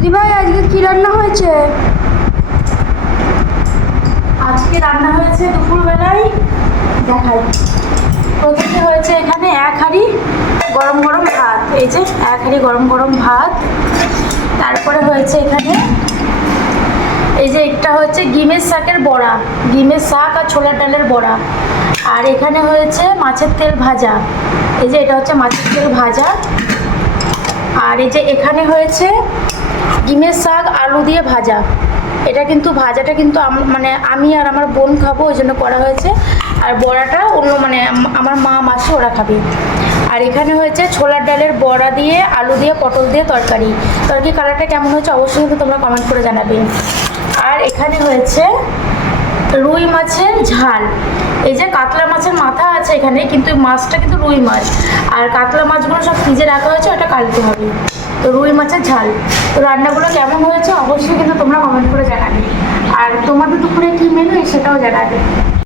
দিদিভাই আজকে কি রান্না হয়েছে? আজকে রান্না হয়েছে দুপুরবেলায় দেখাই। প্রথমে হয়েছে এখানে এক হাঁড়ি গরম গরম ভাত, এই যে এক হাঁড়ি গরম গরম ভাত। তারপরে হয়েছে এখানে এই যে একটা হচ্ছে ডিমের শাকের বড়া, ডিমের শাক আর ছোলার ডালের বড়া। আর এখানে হয়েছে মাছের তেল ভাজা, এই যে এটা হচ্ছে মাছের তেল ভাজা। আর এই যে এখানে হয়েছে ডিমের শাক আলু দিয়ে ভাজা। এটা কিন্তু ভাজাটা কিন্তু মানে আমি আর আমার বোন খাবো, ওই জন্য করা হয়েছে। আর বড়াটা অন্য মানে আমার মা মাসি ওরা খাবে। আর এখানে হয়েছে ছোলার ডালের বড়া দিয়ে আলু দিয়ে পটল দিয়ে তরকারি। তরকারি কালারটা কেমন হয়েছে অবশ্যই কিন্তু তোমরা কমেন্ট করে জানাবে। আর এখানে হয়েছে রুই মাছের ঝাল। এই যে কাতলা মাছের মাথা আছে এখানে, কিন্তু মাছটা কিন্তু রুই মাছ। আর কাতলা মাছগুলো সব ফ্রিজে রাখা হয়েছে, ওটা কাটতে হবে। তো রুই মাছের ঝাল। তো রান্নাগুলো কেমন হয়েছে অবশ্যই কিন্তু তোমরা কমেন্ট করে জানাবে। আর তোমাদের দুপুরে কী মেনু সেটাও জানাবে।